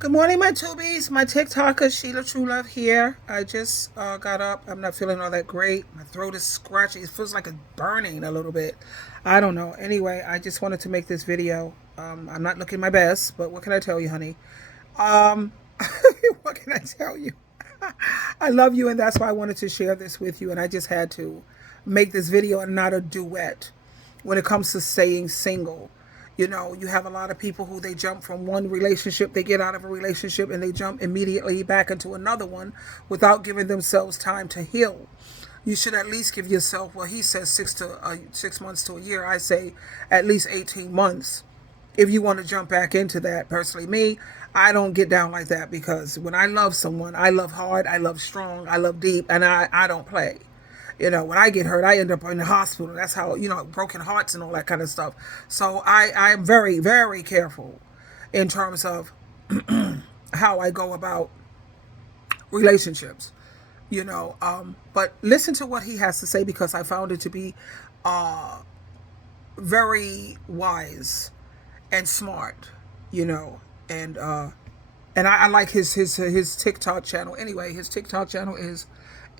Good morning, my tubies. My TikToker, SheilaTruelove here. I just got up. I'm not feeling all that great. My throat is scratchy. It feels like it's burning a little bit. I don't know. Anyway, I just wanted to make this video. I'm not looking my best, but what can I tell you, honey? Um, what can I tell you? I love you, and that's why I wanted to share this with you. And I just had to make this video and not a duet when it comes to staying single. You know, you have a lot of people who they jump from one relationship, they get out of a relationship, and they jump immediately back into another one without giving themselves time to heal. You should at least give yourself, well, he says 6 months to a year. I say at least 18 months if you want to jump back into that. Personally, me, I don't get down like that, because when I love someone, I love hard, I love strong, I love deep, and I don't play. You know, when I get hurt, I end up in the hospital. That's how, broken hearts and all that kind of stuff. So I'm very, very careful in terms of how I go about relationships, But listen to what he has to say, because I found it to be uh, very wise and smart, you know, and I like his TikTok channel. Anyway, his TikTok channel is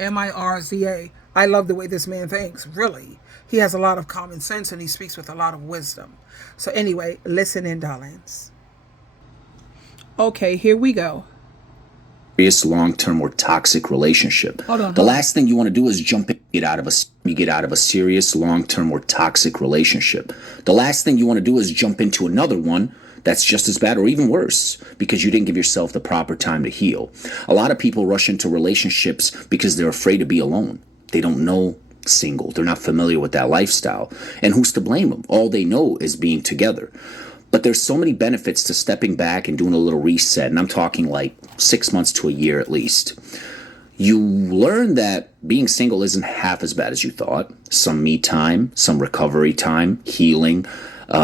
Mirza. I love the way this man thinks. Really, he has a lot of common sense and he speaks with a lot of wisdom. So anyway, listen in, darlings. Okay, here we go. Serious, long-term, or toxic relationship. The last thing you want to do is jump in, get out of a serious, long-term, or toxic relationship. The last thing you want to do is jump into another one that's just as bad or even worse, because you didn't give yourself the proper time to heal. A lot of people rush into relationships because they're afraid to be alone. They don't know single. They're not familiar with that lifestyle. And who's to blame them? All they know is being together. But there's so many benefits to stepping back and doing a little reset, and I'm talking like 6 months to a year at least. You learn that being single isn't half as bad as you thought. Some me time, some recovery time, healing,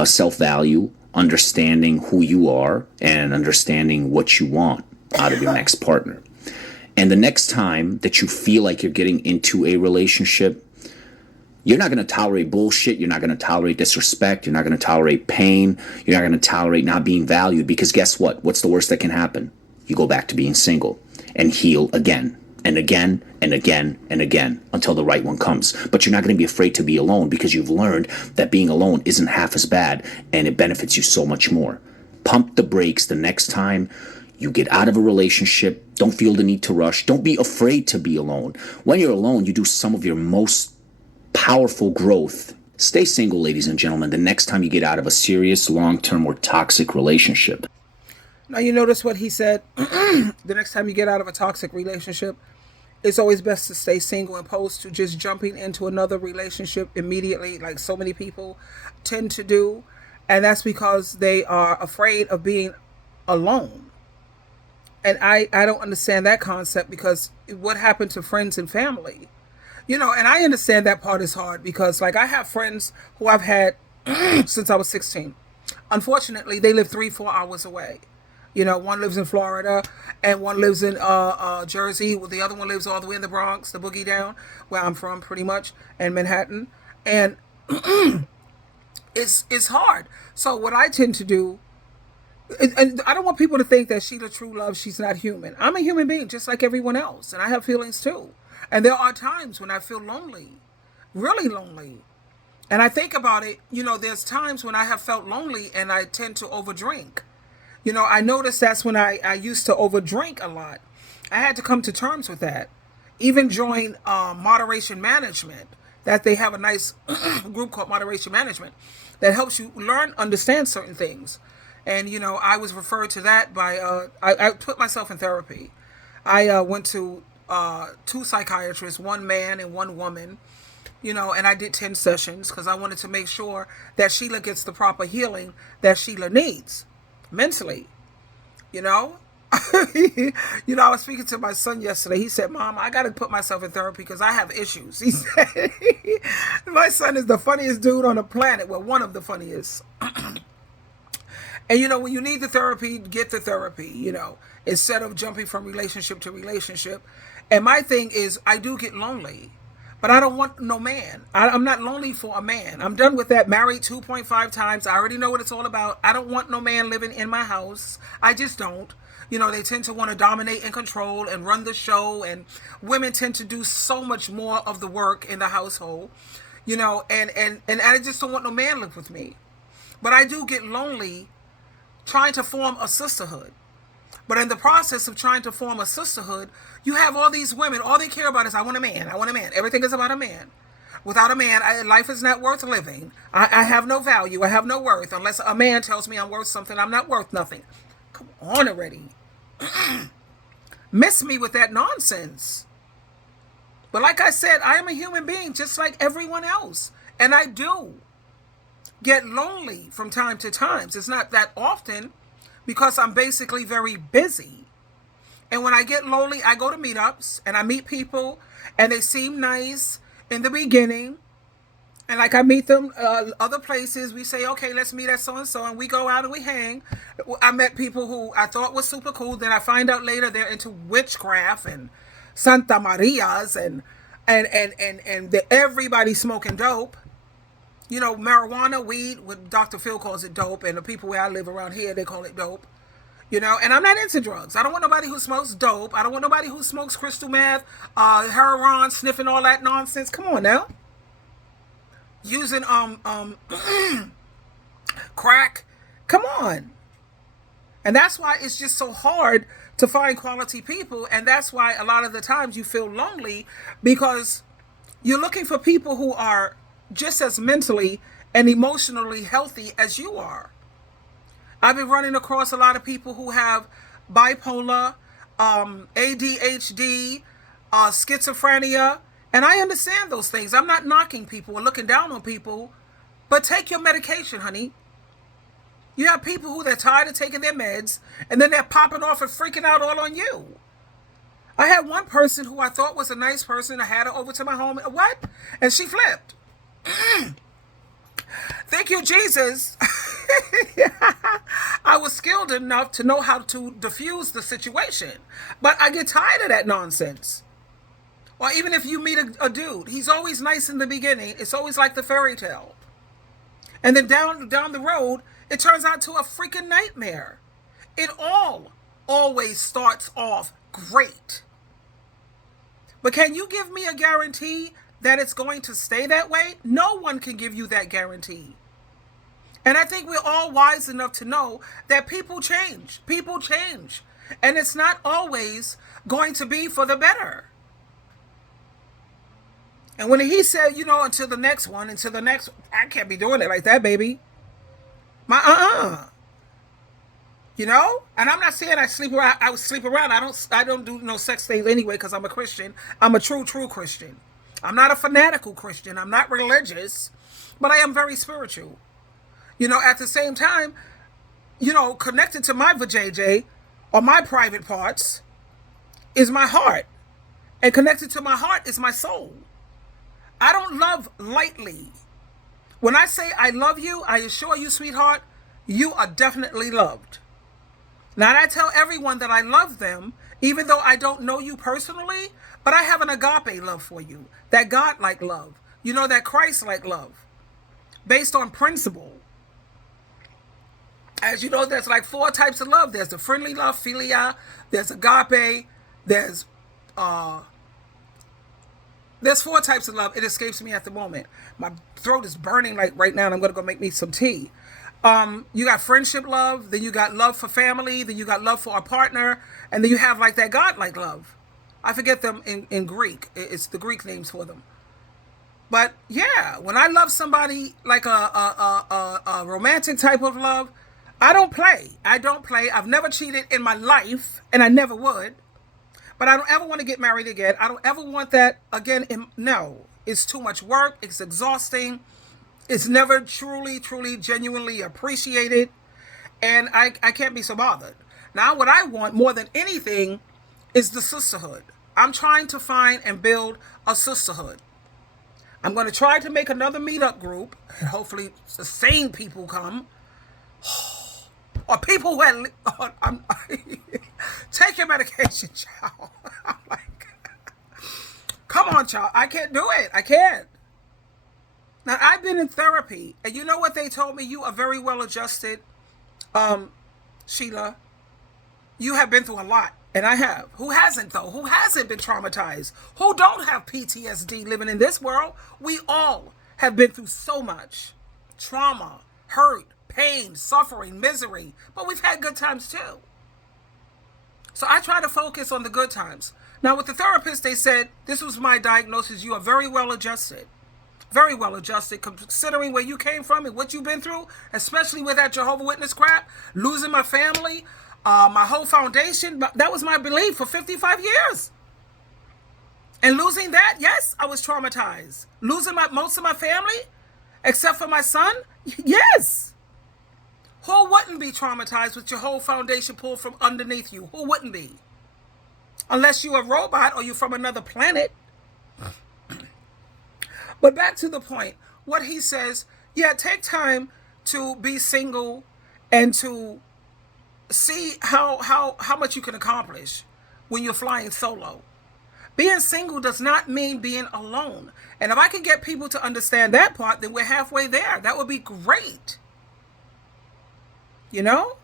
self-value, understanding who you are, and understanding what you want out of your next partner. And the next time that you feel like you're getting into a relationship, you're not going to tolerate bullshit. You're not going to tolerate disrespect. You're not going to tolerate pain. You're not going to tolerate not being valued, because guess what? What's the worst that can happen? You go back to being single and heal again and again and again and again until the right one comes. But you're not going to be afraid to be alone, because you've learned that being alone isn't half as bad and it benefits you so much more. Pump the brakes the next time you get out of a relationship. Don't feel the need to rush. Don't be afraid to be alone. When you're alone, you do some of your most powerful growth. Stay single, ladies and gentlemen, the next time you get out of a serious, long-term, or toxic relationship. Now, you notice what he said. The next time you get out of a toxic relationship, it's always best to stay single, opposed to just jumping into another relationship immediately, like so many people tend to do. And that's because they are afraid of being alone. And I don't understand that concept, because what happened to friends and family? And I understand that part is hard, because, like, I have friends who I've had since I was 16. Unfortunately, they live 3-4 hours away. One lives in Florida and one lives in Jersey. The other one lives all the way in the Bronx, the boogie down, where I'm from, pretty much, and Manhattan. And it's hard. So what I tend to do, and I don't want people to think that SheilaTruelove, she's not human. I'm a human being just like everyone else, and I have feelings too. And there are times when I feel lonely, really lonely. And I think about it, there's times when I have felt lonely and I tend to overdrink. I noticed that's when I used to overdrink a lot. I had to come to terms with that. Even join moderation management, that they have a nice group called moderation management that helps you learn, understand certain things. And, I was referred to that by, I put myself in therapy. I went to 2 psychiatrists, one man and one woman, and I did 10 sessions, because I wanted to make sure that Sheila gets the proper healing that Sheila needs mentally, you know. I was speaking to my son yesterday. He said, "Mom, I got to put myself in therapy because I have issues." He said, my son is the funniest dude on the planet. Well, one of the funniest. And, when you need the therapy, get the therapy, instead of jumping from relationship to relationship. And my thing is, I do get lonely. But I don't want no man. I'm not lonely for a man. I'm done with that. Married 2.5 times. I already know what it's all about. I don't want no man living in my house. I just don't. You know, they tend to want to dominate and control and run the show, and women tend to do so much more of the work in the household. You know, and I just don't want no man live with me. But I do get lonely trying to form a sisterhood. But in the process of trying to form a sisterhood, you have all these women, all they care about is, I want a man, I want a man. Everything is about a man. Without a man, life is not worth living. I have no value, I have no worth. Unless a man tells me I'm worth something, I'm not worth nothing. Come on already. Miss me with that nonsense. But like I said, I am a human being just like everyone else. And I do get lonely from time to time. It's not that often because I'm basically very busy. And when I get lonely, I go to meetups and I meet people and they seem nice in the beginning. And like I meet them other places, we say, okay, let's meet at so-and-so, and we go out and we hang. I met people who I thought was super cool. Then I find out later they're into witchcraft and Santa Marias and everybody smoking dope. You know, marijuana, weed, what Dr. Phil calls it dope, and the people where I live around here, they call it dope. You know, and I'm not into drugs. I don't want nobody who smokes dope. I don't want nobody who smokes crystal meth, heroin, sniffing all that nonsense. Come on now. Using crack. Come on. And that's why it's just so hard to find quality people, and that's why a lot of the times you feel lonely, because you're looking for people who are just as mentally and emotionally healthy as you are. I've been running across a lot of people who have bipolar, ADHD, schizophrenia, and I understand those things. I'm not knocking people or looking down on people, but take your medication, honey. You have people who they're tired of taking their meds, and then they're popping off and freaking out all on you. I had one person who I thought was a nice person. I had her over to my home. What? And she flipped. Thank you, Jesus. I was skilled enough to know how to diffuse the situation. But I get tired of that nonsense. Or even if you meet a dude, he's always nice in the beginning. It's always like the fairy tale. And then down the road, it turns out to a freaking nightmare. It all always starts off great. But can you give me a guarantee that it's going to stay that way? No one can give you that guarantee. And I think we're all wise enough to know that people change. People change. And it's not always going to be for the better. And when he said, you know, until the next one, I can't be doing it like that, baby. You know? And I'm not saying I sleep around. I would sleep around. I don't do no sex things anyway because I'm a Christian. I'm a true Christian. I'm not a fanatical Christian. I'm not religious, but I am very spiritual. You know, at the same time, you know, connected to my vajayjay or my private parts is my heart. And connected to my heart is my soul. I don't love lightly. When I say I love you, I assure you, sweetheart, you are definitely loved. Now, I tell everyone that I love them, even though I don't know you personally, but I have an agape love for you, that God-like love, you know, that Christ-like love, based on principle. As you know, there's like 4 types of love. There's the friendly love, philia, there's agape, there's 4 types of love. It escapes me at the moment. My throat is burning like right now, and I'm going to go make me some tea. You got friendship love, then you got love for family, then you got love for a partner, and then you have like that God-like love. I forget them in Greek. It's the Greek names for them. But yeah, when I love somebody like a romantic type of love, I don't play. I've never cheated in my life, and I never would. But I don't ever want to get married again. I don't ever want that again. No, it's too much work. It's exhausting. It's never truly, genuinely appreciated. And I can't be so bothered. Now, what I want more than anything is the sisterhood. I'm trying to find and build a sisterhood. I'm going to try to make another meetup group. And hopefully the sane people come. Or people who take your medication, child. I'm like, Come on, child. I can't do it. I can't. Now, I've been in therapy, and you know what they told me? You are very well adjusted, Sheila. You have been through a lot, and I have. Who hasn't, though? Who hasn't been traumatized? Who don't have PTSD living in this world? We all have been through so much trauma, hurt, pain, suffering, misery, but we've had good times too. So I try to focus on the good times. Now, with the therapist, they said, this was my diagnosis. You are very well adjusted. Very well adjusted, considering where you came from and what you've been through, especially with that Jehovah's Witness crap, losing my family, my whole foundation. That was my belief for 55 years. And losing that, yes, I was traumatized. Losing most of my family, except for my son, yes. Who wouldn't be traumatized with your whole foundation pulled from underneath you? Who wouldn't be? Unless you're a robot or you're from another planet. But back to the point, what he says, yeah, take time to be single and to see how much you can accomplish when you're flying solo. Being single does not mean being alone. And if I can get people to understand that part, then we're halfway there. That would be great. You know?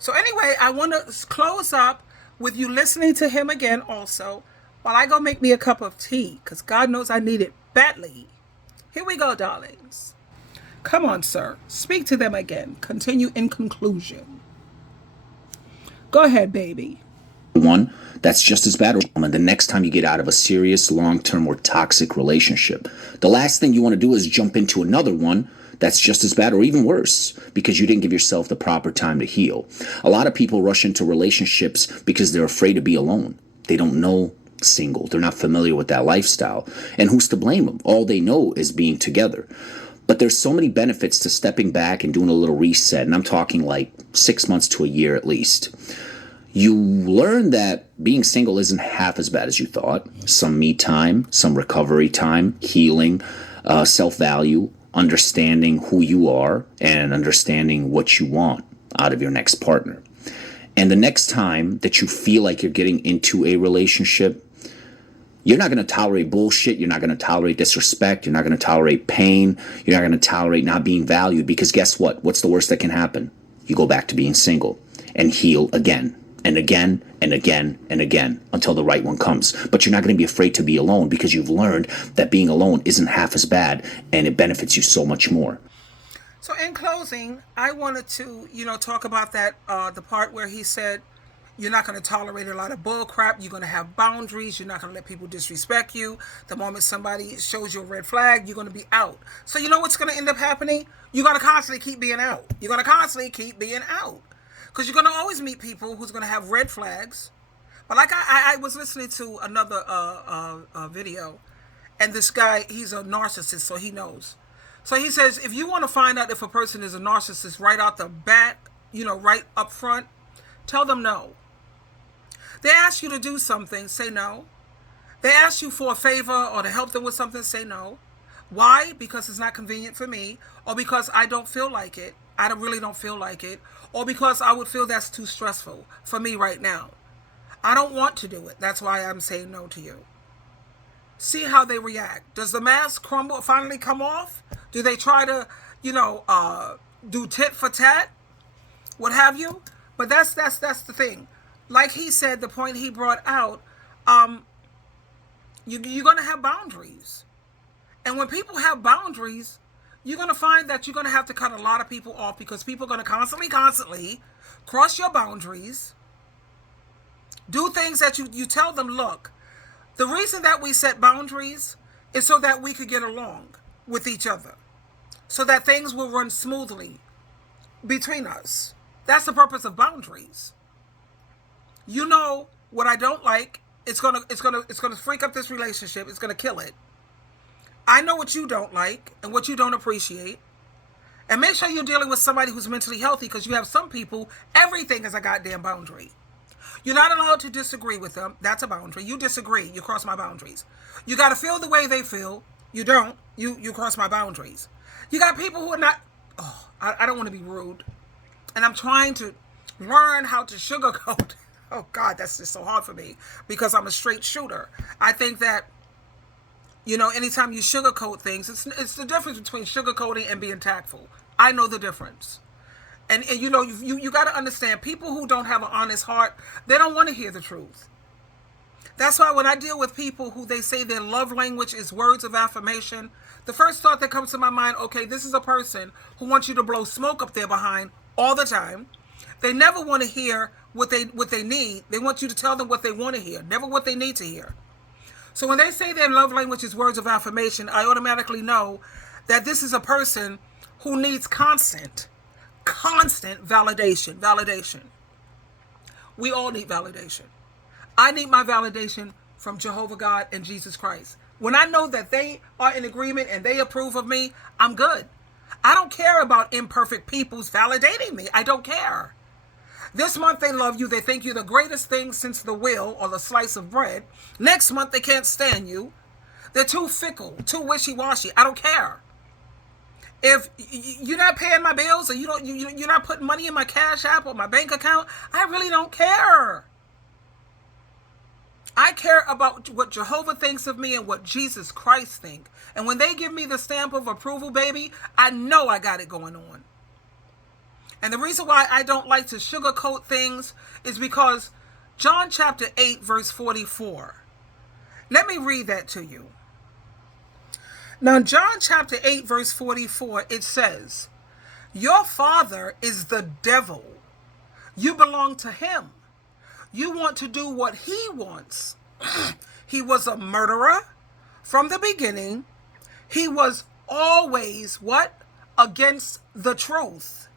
So anyway, I want to close up with you listening to him again also, while I go make me a cup of tea, because God knows I need it badly. Here we go, darlings. Come on, sir. Speak to them again. Continue in conclusion. Go ahead, baby. One that's just as bad, or the next time you get out of a serious, long-term, or toxic relationship. The last thing you want to do is jump into another one that's just as bad or even worse because you didn't give yourself the proper time to heal. A lot of people rush into relationships because they're afraid to be alone. They don't know single. They're not familiar with that lifestyle. And who's to blame them? All they know is being together. But there's so many benefits to stepping back and doing a little reset. And I'm talking like 6 months to a year at least. You learn that being single isn't half as bad as you thought. Some me time, some recovery time, healing, self-value, understanding who you are, and understanding what you want out of your next partner. And the next time that you feel like you're getting into a relationship, you're not going to tolerate bullshit. You're not going to tolerate disrespect. You're not going to tolerate pain. You're not going to tolerate not being valued, because guess what? What's the worst that can happen? You go back to being single and heal again and again and again and again until the right one comes. But you're not going to be afraid to be alone because you've learned that being alone isn't half as bad and it benefits you so much more. So in closing, I wanted to, talk about that, the part where he said, you're not going to tolerate a lot of bull crap. You're going to have boundaries. You're not going to let people disrespect you. The moment somebody shows you a red flag, you're going to be out. So you know what's going to end up happening? You're going to constantly keep being out. You're going to constantly keep being out. Because you're going to always meet people who's going to have red flags. But like I was listening to another video, and this guy, he's a narcissist, so he knows. So he says, if you want to find out if a person is a narcissist right out the back, right up front, tell them no. They ask you to do something, say no. They ask you for a favor or to help them with something, say no. Why? Because it's not convenient for me, or because I don't feel like it. I really don't feel like it, or because I would feel that's too stressful for me right now. I don't want to do it. That's why I'm saying no to you. See how they react. Does the mask crumble, finally come off? Do they try to, do tit for tat? What have you? But that's the thing. Like he said, the point he brought out, you're going to have boundaries. And when people have boundaries, you're going to find that you're going to have to cut a lot of people off, because people are going to constantly cross your boundaries, do things that you tell them, look, the reason that we set boundaries is so that we could get along with each other, so that things will run smoothly between us. That's the purpose of boundaries. You know what I don't like. It's gonna freak up this relationship. It's gonna kill it. I know what you don't like and what you don't appreciate. And make sure you're dealing with somebody who's mentally healthy, because you have some people, everything is a goddamn boundary. You're not allowed to disagree with them. That's a boundary. You disagree, you cross my boundaries. You got to feel the way they feel. You don't. You cross my boundaries. You got people who are not, I don't want to be rude. And I'm trying to learn how to sugarcoat Oh God, that's just so hard for me because I'm a straight shooter. I think that, anytime you sugarcoat things, it's the difference between sugarcoating and being tactful. I know the difference. And you got to understand, people who don't have an honest heart, they don't want to hear the truth. That's why when I deal with people who they say their love language is words of affirmation, the first thought that comes to my mind, okay, this is a person who wants you to blow smoke up their behind all the time. They never want to hear what they need. They want you to tell them what they want to hear, never what they need to hear. So when they say their love language is words of affirmation, I automatically know that this is a person who needs constant validation. We all need validation. I need my validation from Jehovah God and Jesus Christ. When I know that they are in agreement and they approve of me, I'm good. I don't care about imperfect people's validating me. I don't care. This month they love you. They think you're the greatest thing since the will or the slice of bread. Next month they can't stand you. They're too fickle, too wishy-washy. I don't care. If you're not paying my bills or you're not putting money in my Cash App or my bank account, I really don't care. I care about what Jehovah thinks of me and what Jesus Christ thinks. And when they give me the stamp of approval, baby, I know I got it going on. And the reason why I don't like to sugarcoat things is because John chapter 8, verse 44. Let me read that to you. Now, John chapter 8, verse 44, it says, "Your father is the devil. You belong to him. You want to do what he wants." He was a murderer from the beginning. He was always what? Against the truth.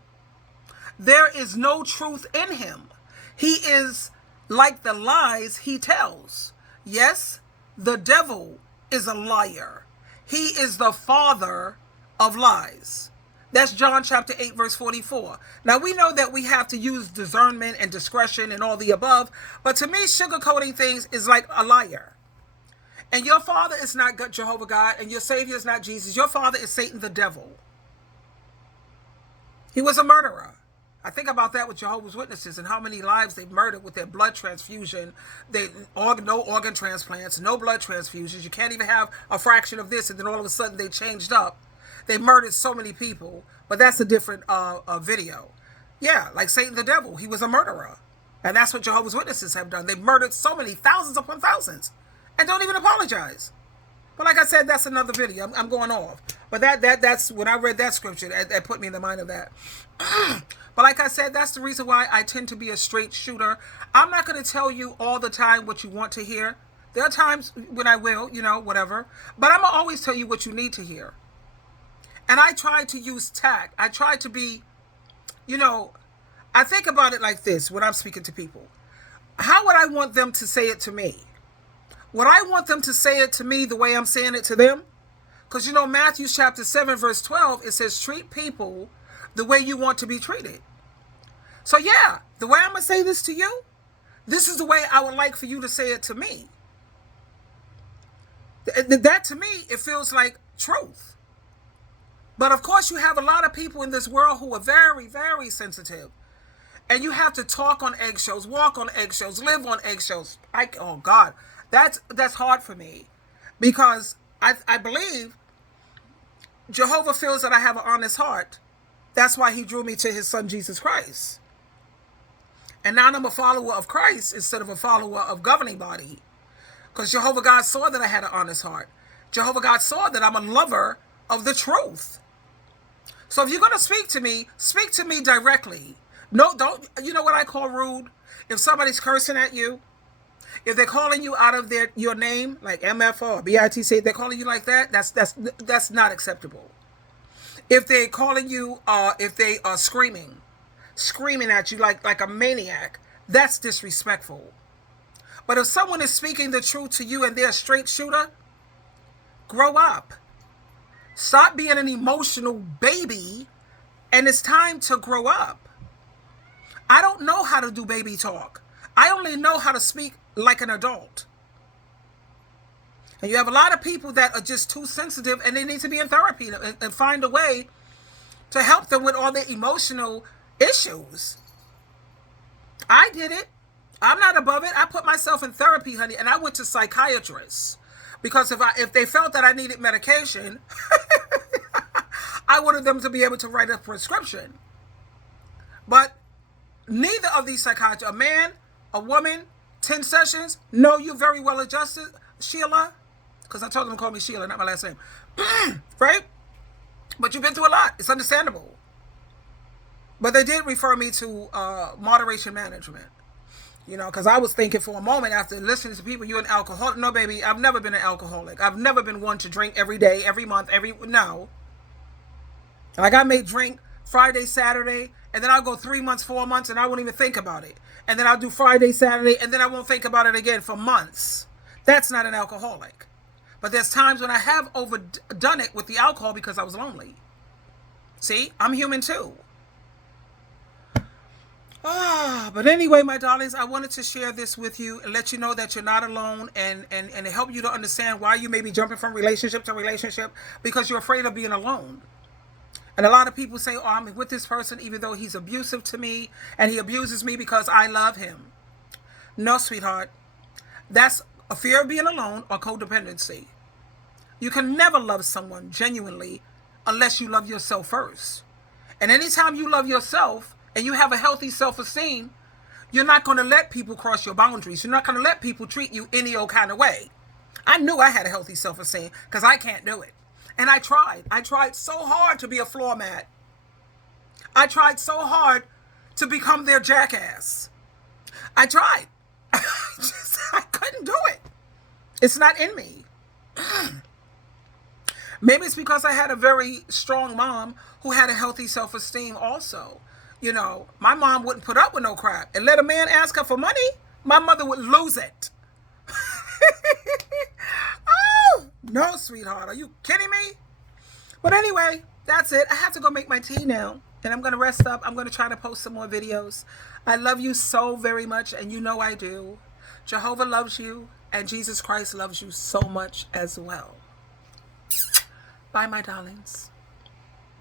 There is no truth in him. He is like the lies he tells. Yes, the devil is a liar. He is the father of lies. That's John chapter 8, verse 44. Now, we know that we have to use discernment and discretion and all the above, but to me, sugarcoating things is like a liar. And your father is not Jehovah God, and your Savior is not Jesus. Your father is Satan the devil. He was a murderer. I think about that with Jehovah's Witnesses and how many lives they've murdered with their blood transfusion. No organ transplants, no blood transfusions. You can't even have a fraction of this, and then all of a sudden they changed up. They murdered so many people, but that's a different video. Yeah, like Satan the devil, he was a murderer. And that's what Jehovah's Witnesses have done. They've murdered so many, thousands upon thousands, and don't even apologize. But like I said, that's another video. I'm going off. But that's when I read that scripture, that put me in the mind of that. But like I said, that's the reason why I tend to be a straight shooter. I'm not going to tell you all the time what you want to hear. There are times when I will, whatever. But I'm going to always tell you what you need to hear. And I try to use tact. I try to be, I think about it like this when I'm speaking to people. How would I want them to say it to me? Would I want them to say it to me the way I'm saying it to them? Because, Matthew chapter 7, verse 12, it says, treat people the way you want to be treated. So, yeah, the way I'm going to say this to you, this is the way I would like for you to say it to me. That, to me, it feels like truth. But, of course, you have a lot of people in this world who are very, very sensitive. And you have to talk on eggshells, walk on eggshells, live on eggshells. Oh, God, that's hard for me. Because I believe Jehovah feels that I have an honest heart. That's why he drew me to his son, Jesus Christ. And now I'm a follower of Christ instead of a follower of governing body. Because Jehovah God saw that I had an honest heart. Jehovah God saw that I'm a lover of the truth. So if you're going to speak to me directly. No, don't, you know what I call rude? If somebody's cursing at you, if they're calling you out of your name, like MF or BITC, they're calling you like that, that's not acceptable. If they're calling you, if they are screaming at you like a maniac, that's disrespectful. But if someone is speaking the truth to you and they're a straight shooter, grow up. Stop being an emotional baby, and it's time to grow up. I don't know how to do baby talk. I only know how to speak like an adult. And you have a lot of people that are just too sensitive, and they need to be in therapy and find a way to help them with all their emotional issues. I did it. I'm not above it. I put myself in therapy, honey, and I went to psychiatrists because if they felt that I needed medication, I wanted them to be able to write a prescription. But neither of these psychiatrists, a man, a woman, 10 sessions, no, you're very well adjusted, Sheila, because I told them to call me Sheila, not my last name, right? But you've been through a lot. It's understandable. But they did refer me to moderation management. You know, because I was thinking for a moment after listening to people, you're an alcoholic. No, baby, I've never been an alcoholic. I've never been one to drink every day, every month, no. Like I may drink Friday, Saturday, and then I'll go 3 months, 4 months, and I won't even think about it. And then I'll do Friday, Saturday, and then I won't think about it again for months. That's not an alcoholic. But there's times when I have overdone it with the alcohol because I was lonely. See, I'm human too. But anyway, my darlings, I wanted to share this with you and let you know that you're not alone and help you to understand why you may be jumping from relationship to relationship because you're afraid of being alone. And a lot of people say, oh, I'm with this person even though he's abusive to me and he abuses me because I love him. No, sweetheart. That's a fear of being alone or codependency. You can never love someone genuinely unless you love yourself first. And anytime you love yourself and you have a healthy self-esteem, you're not going to let people cross your boundaries. You're not going to let people treat you any old kind of way. I knew I had a healthy self-esteem because I can't do it. And I tried. I tried so hard to be a floor mat. I tried so hard to become their jackass. I tried. I couldn't do it. It's not in me. Maybe it's because I had a very strong mom who had a healthy self-esteem also. You know, my mom wouldn't put up with no crap. And let a man ask her for money, my mother would lose it. Oh, no, sweetheart. Are you kidding me? But anyway, that's it. I have to go make my tea now. And I'm going to rest up. I'm going to try to post some more videos. I love you so very much. And you know I do. Jehovah loves you. And Jesus Christ loves you so much as well. Bye, my darlings.